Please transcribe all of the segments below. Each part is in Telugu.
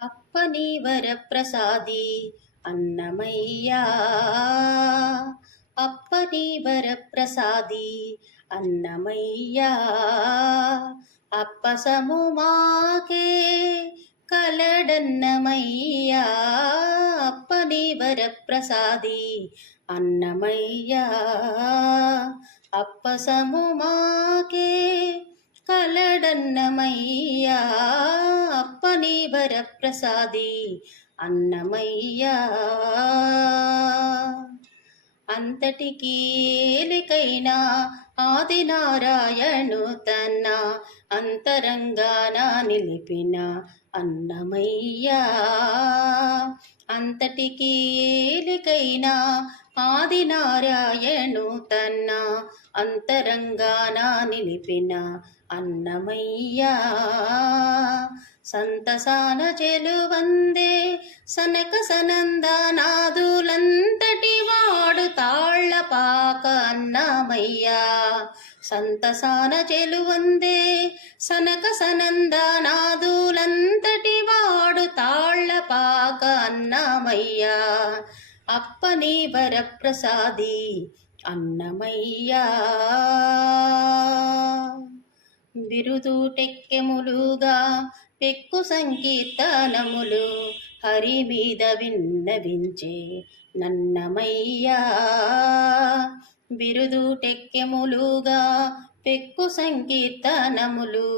అప్పని వరప్రసాది అన్నమయ్యా, అప్పని వరప్రసాది అన్నమయ్యా, అప్పసము మాకే కలడన్నమయ్యా, అప్పని వరప్రసాది అన్నమయ్యా, అప్పసము మాకే కలడన్నమయ్యా, అప్పని వరప్రసాది అన్నమయ్యా. అంతటికీ ఏలికైన ఆదినారాయణు తన అంతరంగాన నిలిపిన అన్నమయ్యా, అంతటికీ ఏలికైన ఆదినారాయణు తన అంతరంగాన నిలిపిన అన్నమయ్యా, సంతసాన చెలువందే సనక సనందనాదులంతటి వాడు తాళ్లపాక అన్నమయ్యా, సంతసాన చెలువందే సనక సనందనాదులంతటి వాడు తాళ్లపాక అన్నమయ్యా, అప్పని వరప్రసాది అన్నమయ్యా. బిరుదుటెక్కెములుగా పెక్కు సంకీర్తనములు హరి మీద విన్నవించే నన్నమయ్యా, బిరుదుటెక్కెములుగా పెక్కు సంకీర్తనములు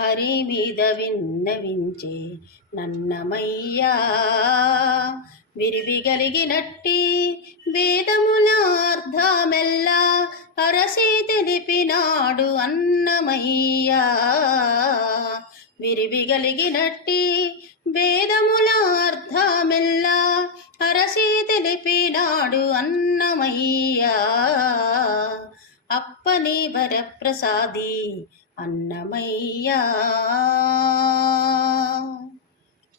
హరి మీద విన్నవించే నన్నమయ్యా, విరివిగలిగినట్టి వేదముల అర్థమెల్లా అరసి తెలిపినాడు అన్నమయ్యా, విరివిగలిగినట్టి వేదముల అర్థమెల్లా అరసి తెలిపినాడు అన్నమయ్యా, అప్పని వరప్రసాది అన్నమయ్యా.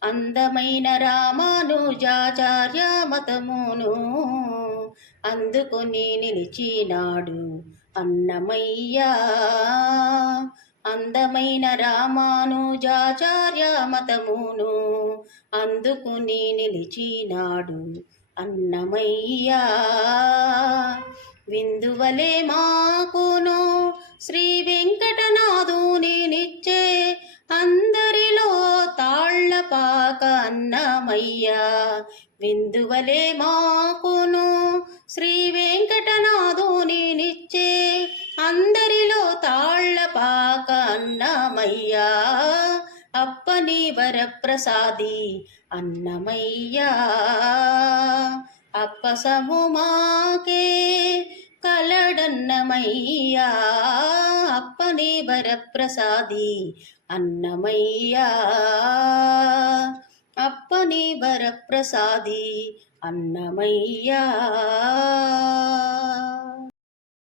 అందమైన రామానుజాచార్య మతమును అందుకొని నిలిచినాడు అన్నమయ్యా, అందమైన రామానుజాచార్య మతమును అందుకుని నిలిచినాడు అన్నమయ్యా, విందువలే మాకును శ్రీ వెంకటనాథుని నిచ్చే అందరిలో తాళ్లపాక అన్నమయ్యా, విందువలే మాకును శ్రీ వెంకటనాథుని నిచ్చే అందరిలో తాళ్లపాక అన్నమయ్యా, అప్పని వరప్రసాది అన్నమయ్యా, అప్పసము మాకే కలడన్నమయ్యా, అప్పని వరప్రసాది అన్నమయ్యా, అప్పని వరప్రసాది అన్నమయ్యా.